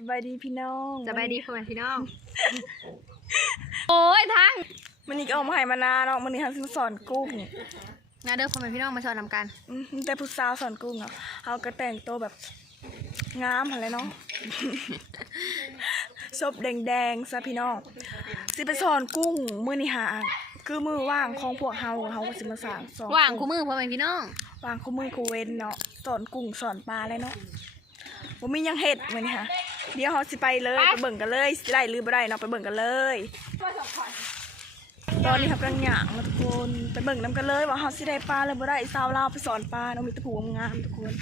สบายดีพี่น้องสบายดีพ่อแม่พี่น้อง โอ้ยทั้งมันนี่ก็เอามาให้มานาเนาะมันนี่ฮันซิมาสอนกุ้งนาเด้อพ่อแม่พี่น้องมาชอนนำกันอืมแต่ผู้สาวสอนกุ้งเนาะเขาก็แต่งตัวแบบงามอะไรเนาะศพแดงๆซะพี่น้องสิไปสอนกุ้งมื้อนี้หาคือมือว่างของพวกเฮาเฮาก็สิมาสานสอนว่างคู่มือพ่อแม่พี่น้องว่างคู่มือคู่เว้นเนาะสอนกุ้งสอนปลาเลยเนาะบ่มีหยังเฮ็ดมื้อนี้ค่ะ เดี๋ยวเฮาสิไปเลยไปเบิ่งกันเลยสิได้หรือบ่ได้เนาะไปเบิ่งกันเลยตอนนี้ครับกำลังหยางนะทุกคนไปเบิ่งน้ำกันเลยว่าเฮาสิได้ปลาหรือบ่ได้สาวลาวไปสอนปลาเนาะมีแตะผูงามๆทุกคน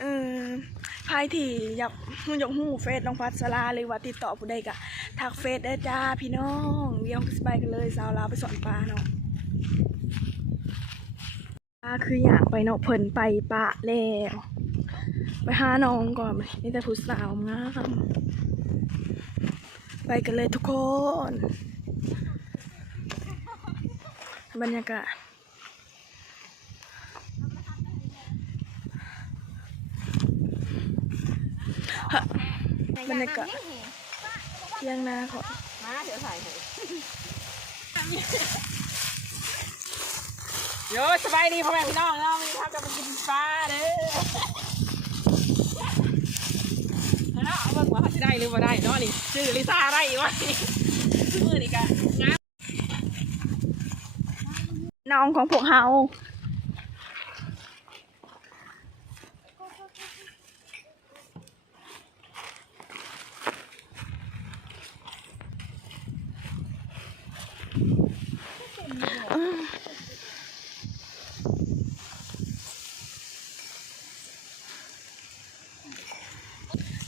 เออภายที่อยากอยากฮู้เฟซน้องพัสลาหรือว่าติดต่อผู้ใดก็ทักเฟซได้จ้าพี่น้องเดี๋ยวสิไปกันเลยสาวลาวไปสอนปลาเนาะปลาคืออยากไปเนาะเพิ่นไปปะแล้ว ไปหาน้องก่อนนี่แต่ผู้สาวงามไปกันเลยทุกคน บรรยากาศบรรยากาศเที่ยงนาขอมาเดี๋ยวถ่ายให้โยสบายดีพ่อแม่พี่น้องนาะวันนี้ครับจะมากินปลาเด้อเนาะเอาเบิ่งว่าเขาจะ ได้หรือบ่ได้เนาะนี่ชื่อลิซ่าได้อีกวะชื่อมือนี่กันน้องของพวกเฮา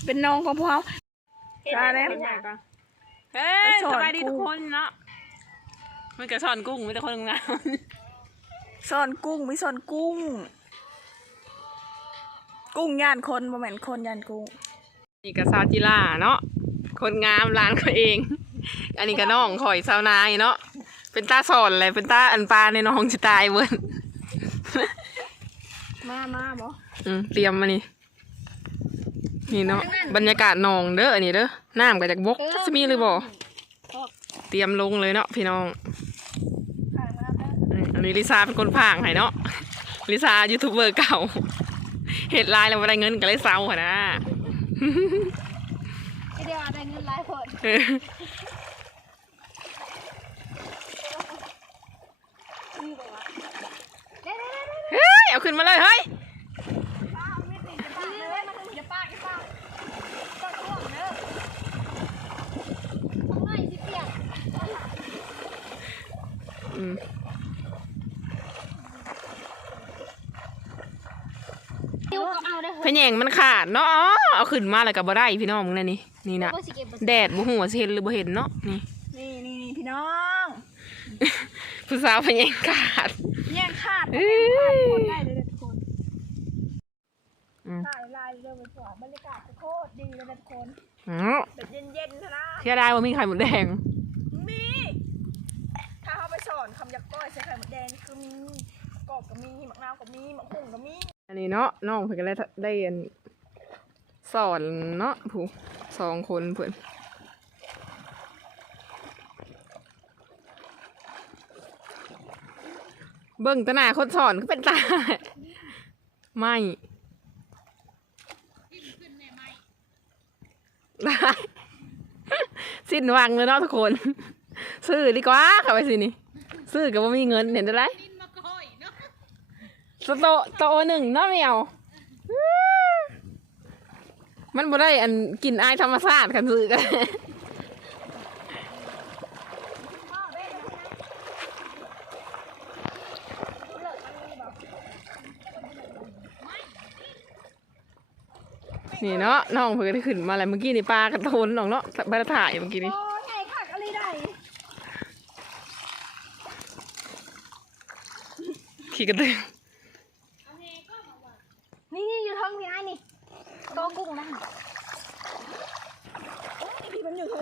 เป็นน้องของพวกเฮา ปลาแล้วเฮ้ไปยสอนสบายดีกุ้งทุกคนเนาะมันก็สอนกุ้งมีแต่คนงามสอนกุ้งมีสอนกุ้ง กุ้งย่านคนบ่แม่นคนย่านกุ้งนี่ก็ซาวจิล่าเนาะคนงามร้านเขาเอง อันนี้ก็น้องข่อยสาวนายเนาะเป็นตาสอนเลยเป็นตาอันปลาในน้องจะตายเว้ยมามาบ่อืมเตรียมมานี่ นี่เนาะบรรยากาศหนองเด้ออันนี้เด้อน้ำก็จากบกจักจะมีหรือบ่เตรียมลงเลยเนาะพี่น้องอันนี้ลิซ่าเป็นคนพากให้เนาะลิซ่ายูทูบเบอร์เก่าเห็ดลายแล้วบ่ได้เงินก็เลยเศร้าหั่นนะเดี๋ยวได้เงินหลายคนเฮ้ยเอาขึ้นมาเลยเฮ้ย อย่าป้าอย่าป้าต้องห่วงเด้อของหน่อยสิเปียก อืมนิ้วก็เอาได้พะแยงมันขาดเนาะอ๋อเอาขึ้นมาแล้วก็บ่ได้พี่น้องมึงนั่นนี่นี่นะบ่สิเก็บบ่แดดบ่หัวาสิเห็นหรือบ่เห็นเนาะนี่นี่นี่นี่พี่น้องผู้สาวพะแยงขาดแย่งขาดเอ้ยคนได้เลยนะทุกคนอืมถ่ายลายเรื่องไปสวนบรรยากาศโคตรดีเลยนะทุกคนอ๋อแบบเย็นๆนะเสียดายว่ามีไข่หมดแดง มี ถ้าเขาไปสอนคำยักษ์ก้อย ใส่ไข่มดแดงนี่คือมีกรอกก็มีมะนาวก็มีมะขุ่งก็มีอันนี้เนาะน้องเพิ่นก็ได้ได้อันสอนเนาะผู้สองคนเพิ่นเบิ่งแตหนาคนสอนก็เป็นตาไม่ได้สิ้นวังเลยเนาะทุกคน ซื้อดีกว่าค่ะไปสินี่ ซื้อกับว่ามีเงินเห็นได้ไรสโตโตหนึ่งเนาะเมียวมันบ่ได้อันกินอายธรรมชาติกันซื้อกันนี่เนาะน้องเพิ่งได้ขึ้นมาแล้วเมื่อกี้นี่ปลากระโทนน้องเนาะบรรถ่ายเมื่อกี้นี่ ขี่กระตือนี่นี่อยู่ท้องพี่ไอ้นี่ตัวกุ้งนะ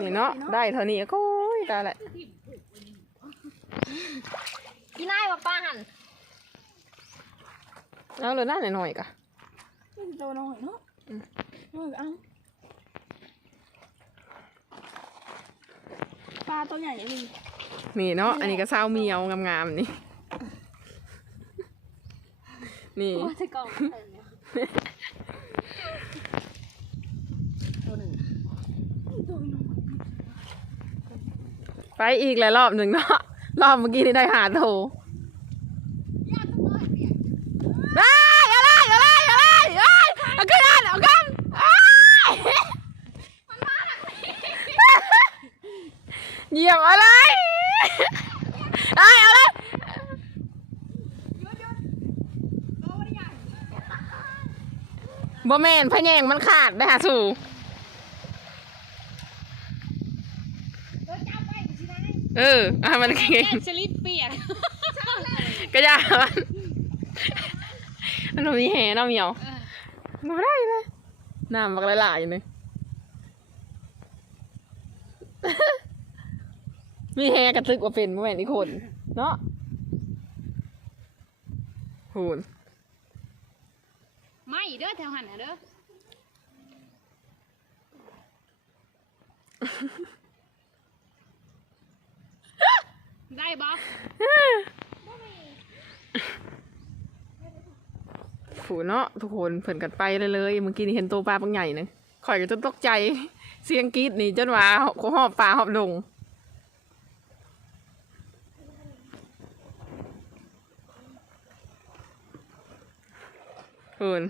นี่เนาะได้เท่านี้ก็ได้แหละกินได้ปะป้าหันแล้วเลยน่าหน่อยๆกะโตหน่อยเนาะหน่อยอังปลาตัวใหญ่เลยมีเนาะอันนี้ก็เศร้าเมียวงามๆนี่ นี่โอ้จะกล่องเออตัวหนึ่งไปอีกหลายรอบหนึ่งเนาะรอบเมื่อกี้นี่ได้หาโถได้อะไรอะไรอะไรเอ้ยเอาขึ้นอันเอากันเอ้ยเหยียบอะไรไอ้ยเอาเลย บ่แม่นพะแยงมันขาดได้หาสู่เอออะมันเก่งแค่ชลิปเปียกก็ยามันมันบ่มีแหเนาะเหมียวมาได้เลยน้ำบักหลายๆอยู่นึงมีแฮกระตึกว่าเป็นบ่แม่นอีกคน เนาะโหูน ไม่เด้อแถวหันนะเด้อได้บ่ผูเนาะทุกคนเพิ่นกันไปเลยเลยเมื่อกี้นี่เห็นตัวปลาบางใหญ่นึงข่อยก็จนตกใจ เสียงกรีดนี่จนว่าหอบปลาหอบดง เพิ่น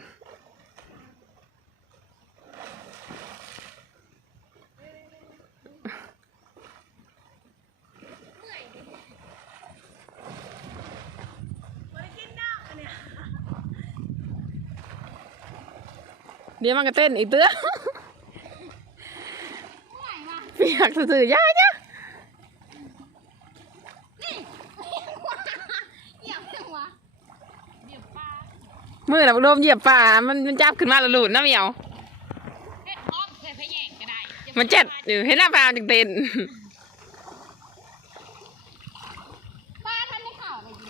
เดี๋ยวมันก็เต้นอีกเตื้อเปียกสื่อๆย่าจ้ะ เหยียบยังวะเหยียบปลา มือน่ะบักโดมเหยียบป่ามันมันจับขึ้นมาและหลุดนะเหมียว เฮ็ดพร้อมเคยพะแยงก็ได้มันเจ็ดอยู่เห็นหน้าปลาจึงเต้นปลาท่านได้ข่าวอะไรอยู่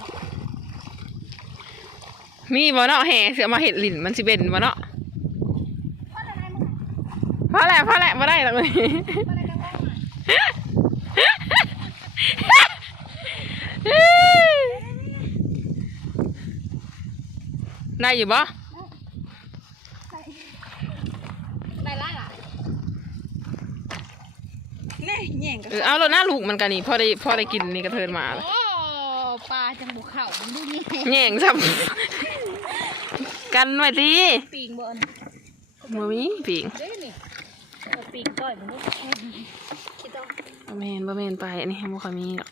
มีบ่เนาะแห่เสือมาเห็ดหลินมันสิเป็นบ่เนาะเพราะอแหละพอแหละบ่ได้หรอกเลยได้ อยู่บ่ได้ไล่ล่ะแน่แย่งกันเออเอาแล้วหน้าลูกมันกันนี่พอได้พอได้กินนี่กระเทินมาเลยโอ้ปลาจังบุกเข่ามันดูนี่แย่งซับกันหน่อยสิปีงบอนบ่มีปิงเด้นี่เอาปีงต่อยมันดูคิดเอาบ่แม่นบ่แม่นไปอันนี้บ่ค่อยมีหรอก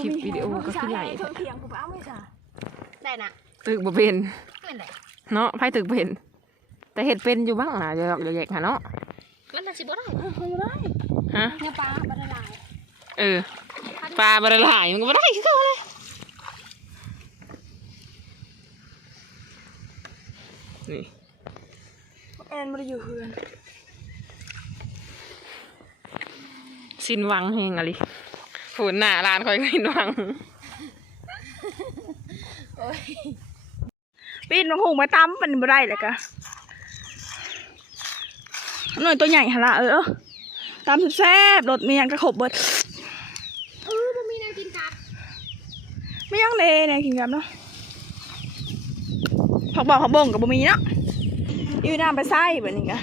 คลิปวิดีโอก็คือใหญ่เธอเถียงกูไปเอาไม่ใช่ได้น่ะตึกบ่เป็นไม่ได้เนาะไผตึกเป็น แต่เฮ็ดเป็นอยู่บ้างล่ะเดี๋ยวเดี๋ยวแยกหาเนาะมันน่ะสิบ่ได้เอาได้ฮะเนี่ยปลาบ่ได้หลายเออปลาบ่ได้หลายมันก็บ่ได้คือเก่าเลยนี่แอนไม่ได้อยู่เฮือนสิ้นหวังแฮงอะลิ ฝนหน้าร้านค่อยก็สิ้นหวังปีนมาผูกมาตั้มมันไม่ได้เลยกะหน่อยตัวใหญ่หนละเออตามสุดแซ่บรสเมียงกระขบเบิดเออบ่มีแนวกินกับไม่ยังเลยเนี่ยกินกับเนาะผักบอกผักบ่งกับบะหมี่เนาะอยืดน้ำไปไส้แบบนี้กะ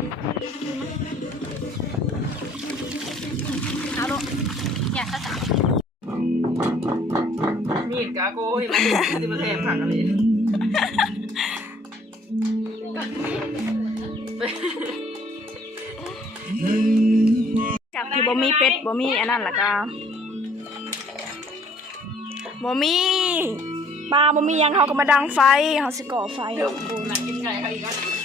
เอาลูกอย่าซะจ้ะ มีดกาโก้ที่มันที่มันแทงผักอะไรจากที่บ่มีเป็ดบ่มีอันนั้นล่ะกะบ่มีปลาบ่มีหยังเขาก็มาดังไฟเขาสิก่อไฟหลังกินไก่เขาอีกอะจ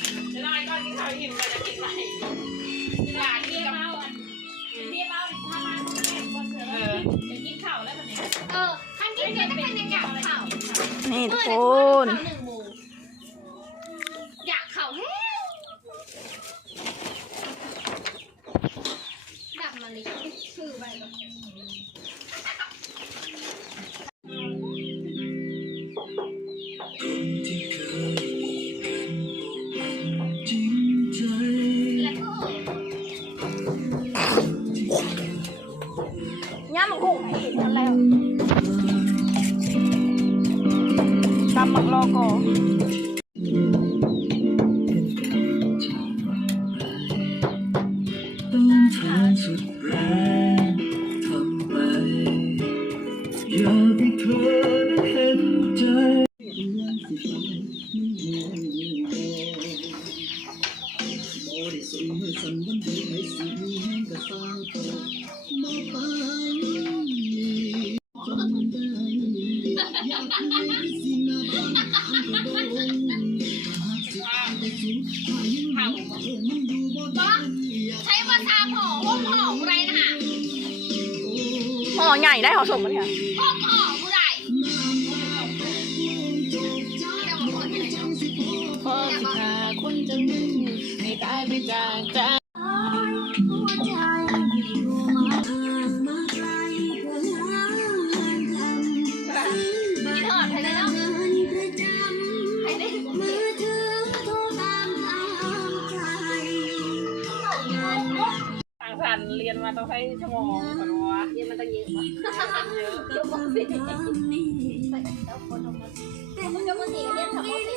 นี่ทุกคน อยากเข่าแห้งดับมันเลยชื่อไปก่อนแล้วก็ ใช้มาซาห่อห้องห่ออะไรนะฮะห่อใหญ่ได้ห่อส่งมาเนี่ยห้องห่อผู้ใดแต่ว่าคนที่ไหนพอสิขาคนจะมึงให้ตายไปจากใจ มันเรียนมาต้องใช้ชั่วโมงก่อนวะเรียนมันต้องเยอะวะเยอะเดี๋ยวบอกสิแต่มึงจะมาสีเรียทำโมสี